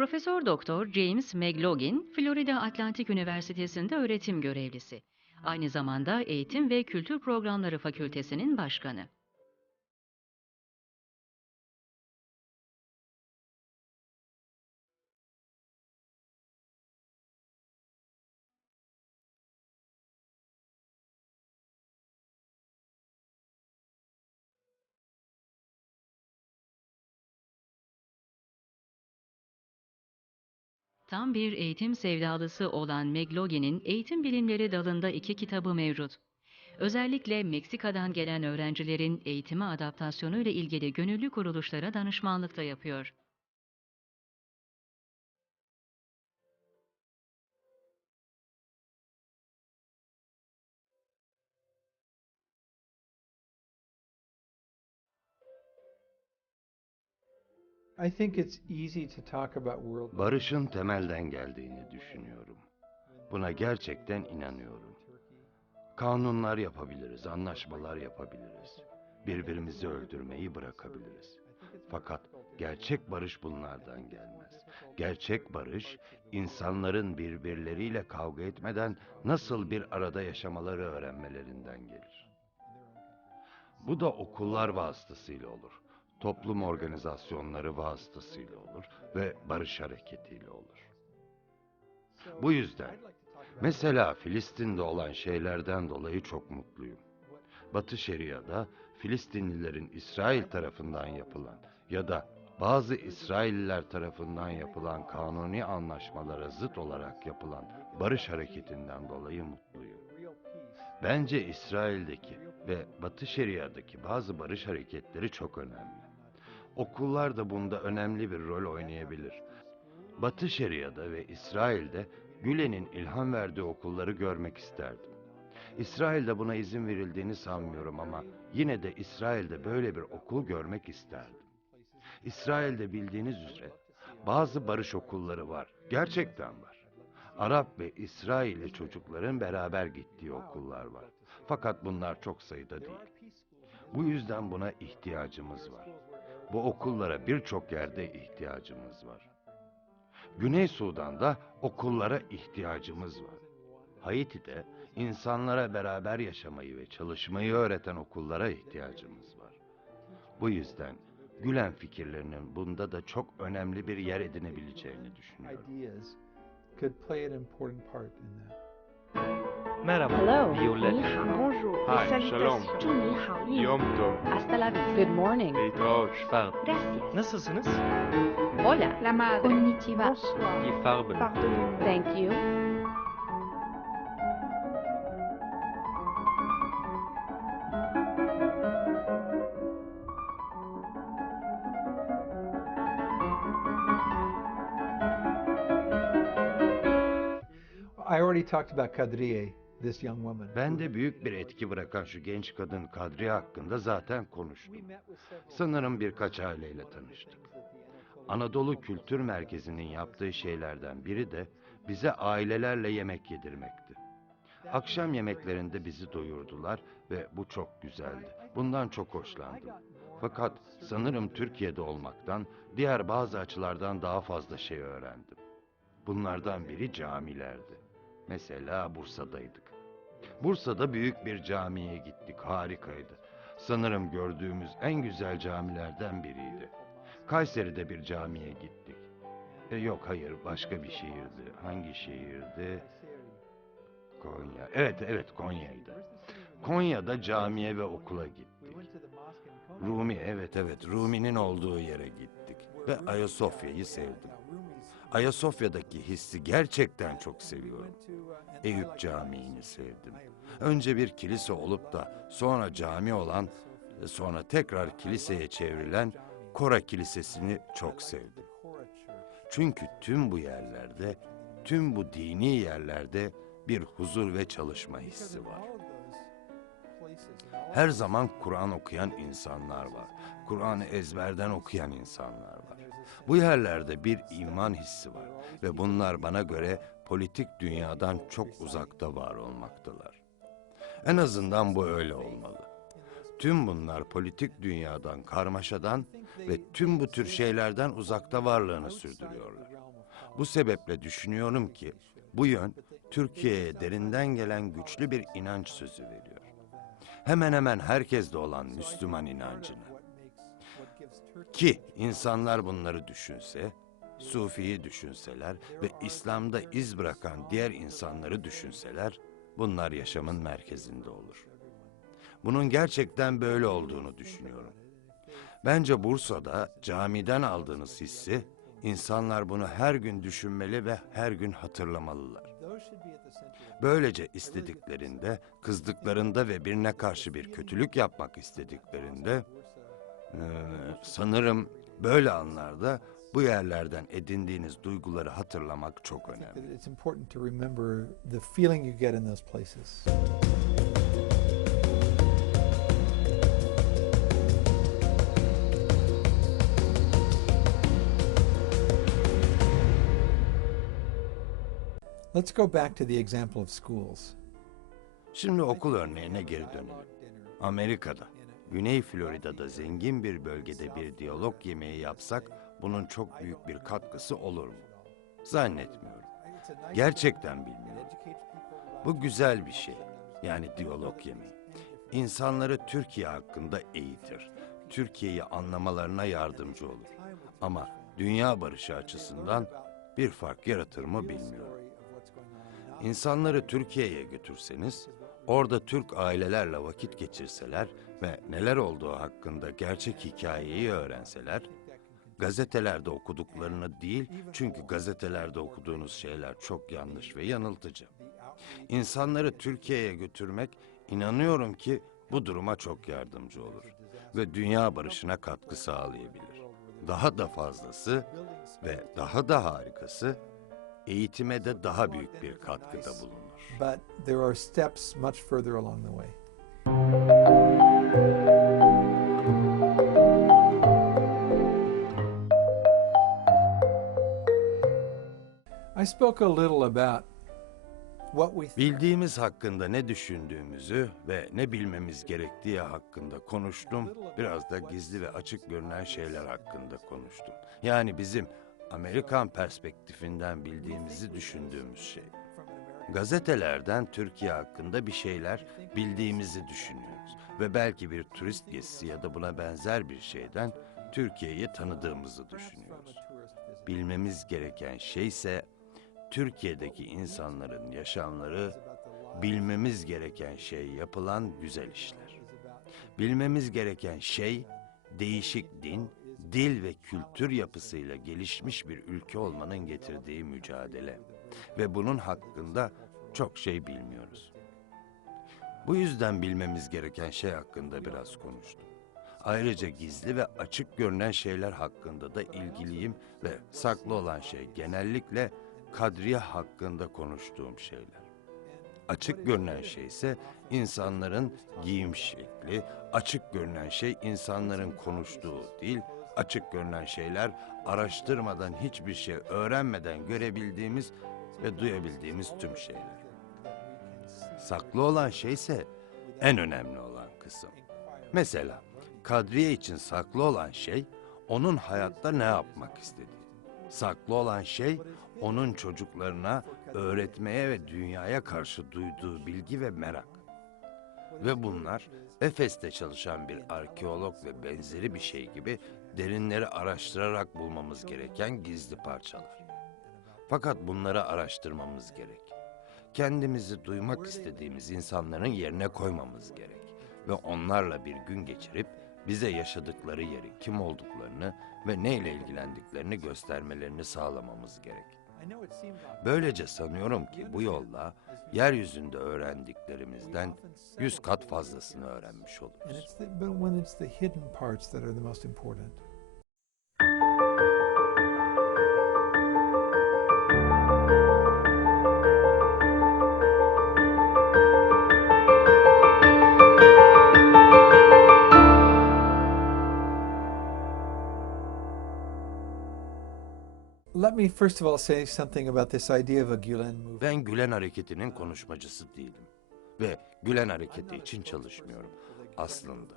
Profesör Doktor James McLaughlin, Florida Atlantic Üniversitesi'nde öğretim görevlisi. Aynı zamanda Eğitim ve Kültür Programları Fakültesinin başkanı. Tam bir eğitim sevdalısı olan McLaughlin'in eğitim bilimleri dalında iki kitabı mevcut. Özellikle Meksika'dan gelen öğrencilerin eğitime adaptasyonu ile ilgili gönüllü kuruluşlara danışmanlık da yapıyor. Barışın temelden geldiğini düşünüyorum. Buna gerçekten inanıyorum. Kanunlar yapabiliriz, anlaşmalar yapabiliriz. Birbirimizi öldürmeyi bırakabiliriz. Fakat gerçek barış bunlardan gelmez. Gerçek barış, insanların birbirleriyle kavga etmeden nasıl bir arada yaşamaları öğrenmelerinden gelir. Bu da okullar vasıtasıyla olur. Toplum organizasyonları vasıtasıyla olur ve barış hareketiyle olur. Bu yüzden mesela Filistin'de olan şeylerden dolayı çok mutluyum. Batı Şeria'da Filistinlilerin İsrail tarafından yapılan ya da bazı İsrailliler tarafından yapılan kanuni anlaşmalara zıt olarak yapılan barış hareketinden dolayı mutluyum. Bence İsrail'deki ve Batı Şeria'daki bazı barış hareketleri çok önemli. Okullar da bunda önemli bir rol oynayabilir. Batı Şeria'da ve İsrail'de Gülen'in ilham verdiği okulları görmek isterdim. İsrail'de buna izin verildiğini sanmıyorum ama yine de İsrail'de böyle bir okul görmek isterdim. İsrail'de bildiğiniz üzere bazı barış okulları var. Gerçekten var. Arap ve İsrailli çocukların beraber gittiği okullar var. Fakat bunlar çok sayıda değil. Bu yüzden buna ihtiyacımız var. Bu okullara birçok yerde ihtiyacımız var. Güney Sudan'da okullara ihtiyacımız var. Haiti'de insanlara beraber yaşamayı ve çalışmayı öğreten okullara ihtiyacımız var. Bu yüzden Gülen fikirlerinin bunda da çok önemli bir yer edinebileceğini düşünüyorum. Merhaba. Hello. Violet. Ni hao. Bonjour. Hi. Shalom. Ni hao. Yom tov. Hasta la vista. Good morning. Betroş. Farb. Gracias. Hola. La madre. Konnichiwa. Bonsoir. Die Farben. Pardon. Thank you. I already talked about quadrille woman. Bende büyük bir etki bırakan şu genç kadın Kadriye hakkında zaten konuştum. Sanırım birkaç aileyle tanıştık. Anadolu Kültür Merkezi'nin yaptığı şeylerden biri de bize ailelerle yemek yedirmekti. Akşam yemeklerinde bizi doyurdular ve bu çok güzeldi. Bundan çok hoşlandım. Fakat sanırım Türkiye'de olmaktan diğer bazı açılardan daha fazla şey öğrendim. Bunlardan biri camilerdi. Mesela Bursa'daydık. Bursa'da büyük bir camiye gittik. Harikaydı. Sanırım gördüğümüz en güzel camilerden biriydi. Kayseri'de bir camiye gittik. E, yok hayır başka bir şehirdi. Hangi şehirdi? Konya. Evet evet Konya'ydı. Konya'da camiye ve okula gittik. Rumi evet evet Rumi'nin olduğu yere gittik. Ve Ayasofya'yı sevdim. Ayasofya'daki hissi gerçekten çok seviyorum. Eyüp Camii'ni sevdim. Önce bir kilise olup da sonra cami olan, sonra tekrar kiliseye çevrilen Kora Kilisesi'ni çok sevdim. Çünkü tüm bu yerlerde, tüm bu dini yerlerde bir huzur ve çalışma hissi var. Her zaman Kur'an okuyan insanlar var. Kur'an'ı ezberden okuyan insanlar var. Bu yerlerde bir iman hissi var ve bunlar bana göre politik dünyadan çok uzakta var olmaktalar. En azından bu öyle olmalı. Tüm bunlar politik dünyadan, karmaşadan ve tüm bu tür şeylerden uzakta varlığını sürdürüyorlar. Bu sebeple düşünüyorum ki bu yön Türkiye'ye derinden gelen güçlü bir inanç sözü veriyor. Hemen hemen herkeste olan Müslüman inancını. Ki insanlar bunları düşünse, Sufi'yi düşünseler ve İslam'da iz bırakan diğer insanları düşünseler, bunlar yaşamın merkezinde olur. Bunun gerçekten böyle olduğunu düşünüyorum. Bence Bursa'da camiden aldığınız hissi, insanlar bunu her gün düşünmeli ve her gün hatırlamalılar. Böylece istediklerinde, kızdıklarında ve birine karşı bir kötülük yapmak istediklerinde, eee, sanırım böyle anlarda bu yerlerden edindiğiniz duyguları hatırlamak çok önemli. It's important to remember the feeling you get in those places. Let's go back to the example of schools. Şimdi okul örneğine geri dönelim. Amerika'da, Güney Florida'da zengin bir bölgede bir diyalog yemeği yapsak bunun çok büyük bir katkısı olur mu? Zannetmiyorum. Gerçekten bilmiyorum. Bu güzel bir şey. Yani diyalog yemeği. İnsanları Türkiye hakkında eğitir. Türkiye'yi anlamalarına yardımcı olur. Ama dünya barışı açısından bir fark yaratır mı bilmiyorum. İnsanları Türkiye'ye götürseniz, orada Türk ailelerle vakit geçirseler ve neler olduğu hakkında gerçek hikayeyi öğrenseler, gazetelerde okuduklarını değil, çünkü gazetelerde okuduğunuz şeyler çok yanlış ve yanıltıcı. İnsanları Türkiye'ye götürmek, inanıyorum ki bu duruma çok yardımcı olur ve dünya barışına katkı sağlayabilir. Daha da fazlası ve daha da harikası, eğitime de daha büyük bir katkıda bulunur. But there are steps much further along the way. I spoke a little about what we Bildiğimiz hakkında ne düşündüğümüzü ve ne bilmemiz gerektiği hakkında konuştum. Biraz da gizli ve açık görünen şeyler hakkında konuştum. Yani bizim Amerikan perspektifinden bildiğimizi düşündüğümüz şey. Gazetelerden Türkiye hakkında bir şeyler bildiğimizi düşünüyoruz ve belki bir turist gezisi ya da buna benzer bir şeyden Türkiye'yi tanıdığımızı düşünüyoruz. Bilmemiz gereken şey ise Türkiye'deki insanların yaşamları, bilmemiz gereken şey yapılan güzel işler. Bilmemiz gereken şey değişik din, dil ve kültür yapısıyla gelişmiş bir ülke olmanın getirdiği mücadele ve bunun hakkında çok şey bilmiyoruz. Bu yüzden bilmemiz gereken şey hakkında biraz konuştum. Ayrıca gizli ve açık görünen şeyler hakkında da ilgiliyim ve saklı olan şey genellikle kadriye hakkında konuştuğum şeyler. Açık görünen şey ise insanların giyim şekli, açık görünen şey insanların konuştuğu değil, açık görünen şeyler araştırmadan hiçbir şey öğrenmeden görebildiğimiz ve duyabildiğimiz tüm şeyler. Saklı olan şey ise en önemli olan kısım. Mesela Kadriye için saklı olan şey onun hayatta ne yapmak istediği. Saklı olan şey onun çocuklarına öğretmeye ve dünyaya karşı duyduğu bilgi ve merak. Ve bunlar Efes'te çalışan bir arkeolog ve benzeri bir şey gibi derinleri araştırarak bulmamız gereken gizli parçalar. Fakat bunları araştırmamız gerek. Kendimizi duymak istediğimiz insanların yerine koymamız gerek. Ve onlarla bir gün geçirip bize yaşadıkları yeri, kim olduklarını ve neyle ilgilendiklerini göstermelerini sağlamamız gerek. Böylece sanıyorum ki bu yolla yeryüzünde öğrendiklerimizden yüz kat fazlasını öğrenmiş oluruz. Let me first of all say something about this idea of a Gulen movement. Ben Gülen Hareketi'nin konuşmacısı değilim. Ve Gülen Hareketi için çalışmıyorum aslında.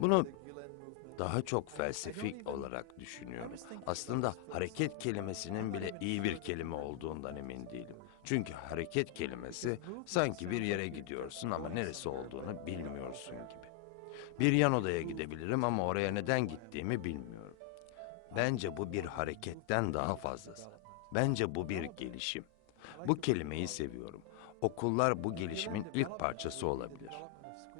Bunu daha çok felsefik olarak düşünüyorum. Aslında hareket kelimesinin bile iyi bir kelime olduğundan emin değilim. Çünkü hareket kelimesi sanki bir yere gidiyorsun ama neresi olduğunu bilmiyorsun gibi. Bir yan odaya gidebilirim ama oraya neden gittiğimi bilmiyorum. Bence bu bir hareketten daha fazlası. Bence bu bir gelişim. Bu kelimeyi seviyorum. Okullar bu gelişimin ilk parçası olabilir.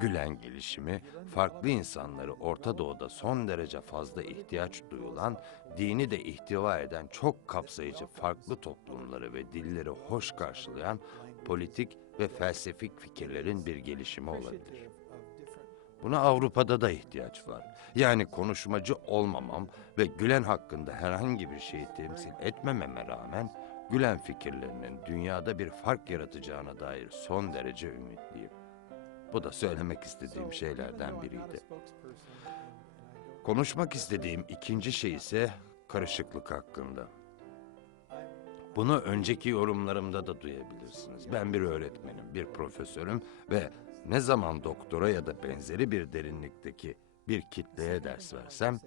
Gülen gelişimi, farklı insanları Orta Doğu'da son derece fazla ihtiyaç duyulan, dini de ihtiva eden çok kapsayıcı farklı toplumları ve dilleri hoş karşılayan politik ve felsefik fikirlerin bir gelişimi olabilir. Buna Avrupa'da da ihtiyaç var. Yani konuşmacı olmamam ve Gülen hakkında herhangi bir şeyi temsil etmememe rağmen Gülen fikirlerinin dünyada bir fark yaratacağına dair son derece ümitliyim. Bu da söylemek istediğim şeylerden biriydi. Konuşmak istediğim ikinci şey ise karışıklık hakkında. Bunu önceki yorumlarımda da duyabilirsiniz. Ben bir öğretmenim, bir profesörüm ve ne zaman doktora ya da benzeri bir derinlikteki bir kitleye ders versem,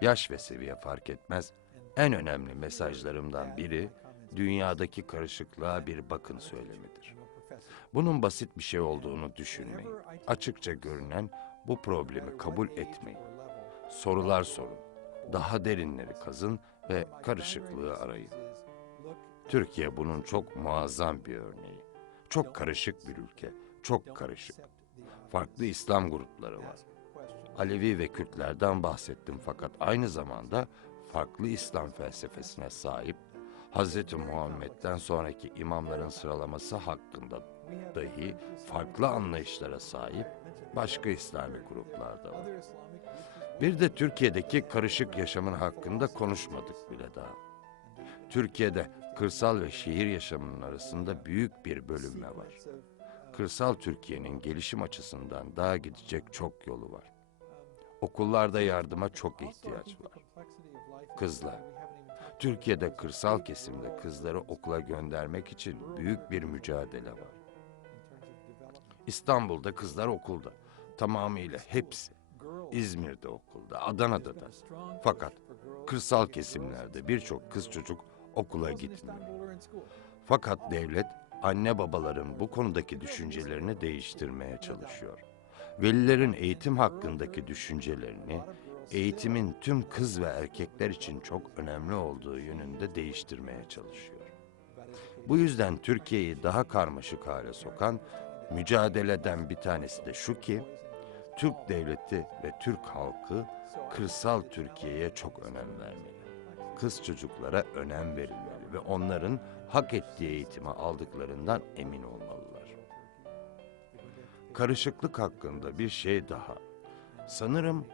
yaş ve seviye fark etmez. En önemli mesajlarımdan biri dünyadaki karışıklığa bir bakın söylemidir. Bunun basit bir şey olduğunu düşünmeyin. Açıkça görünen bu problemi kabul etmeyin. Sorular sorun, daha derinleri kazın ve karışıklığı arayın. Türkiye bunun çok muazzam bir örneği. Çok karışık bir ülke, çok karışık. Farklı İslam grupları var. Alevi ve Kürtlerden bahsettim fakat aynı zamanda farklı İslam felsefesine sahip Hz. Muhammed'den sonraki imamların sıralaması hakkında dahi farklı anlayışlara sahip başka İslami gruplar da var. Bir de Türkiye'deki karışık yaşamın hakkında konuşmadık bile daha. Türkiye'de kırsal ve şehir yaşamının arasında büyük bir bölünme var. Kırsal Türkiye'nin gelişim açısından daha gidecek çok yolu var. Okullarda yardıma çok ihtiyaç var. Kızlar. Türkiye'de kırsal kesimde kızları okula göndermek için büyük bir mücadele var. İstanbul'da kızlar okulda. Tamamıyla hepsi. İzmir'de okulda, Adana'da da. Fakat kırsal kesimlerde birçok kız çocuk okula gitmiyor. Fakat devlet anne babaların bu konudaki düşüncelerini değiştirmeye çalışıyor. Velilerin eğitim hakkındaki düşüncelerini eğitimin tüm kız ve erkekler için çok önemli olduğu yönünde değiştirmeye çalışıyor. Bu yüzden Türkiye'yi daha karmaşık hale sokan mücadeleden bir tanesi de şu ki Türk devleti ve Türk halkı kırsal Türkiye'ye çok önem vermeli. Kız çocuklara önem verilmeli ve onların hak ettiği eğitimi aldıklarından emin olmalılar. Karışıklık hakkında bir şey daha. Sanırım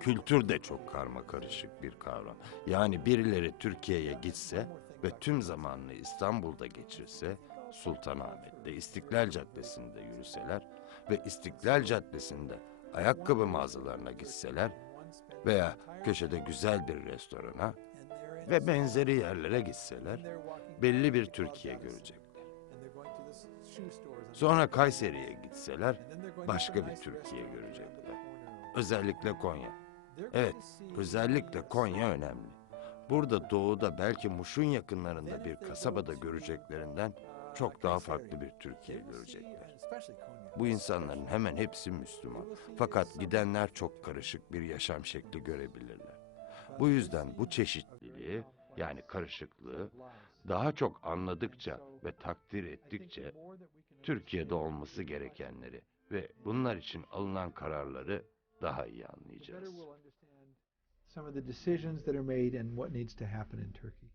kültür de çok karma karışık bir kavram. Yani birileri Türkiye'ye gitse ve tüm zamanını İstanbul'da geçirse, Sultanahmet'te, İstiklal Caddesi'nde yürüseler ve İstiklal Caddesi'nde ayakkabı mağazalarına gitseler veya köşede güzel bir restorana ve benzeri yerlere gitseler belli bir Türkiye görecekler. Sonra Kayseri'ye gitseler başka bir Türkiye görecekler. Özellikle Konya. Evet, özellikle Konya önemli. Burada doğuda belki Muş'un yakınlarında bir kasabada göreceklerinden çok daha farklı bir Türkiye görecekler. Bu insanların hemen hepsi Müslüman. Fakat gidenler çok karışık bir yaşam şekli görebilirler. Bu yüzden bu çeşitliliği yani karışıklığı daha çok anladıkça ve takdir ettikçe Türkiye'de olması gerekenleri ve bunlar için alınan kararları daha iyi anlayacağız. Some of the decisions that are made and what needs to happen in Turkey.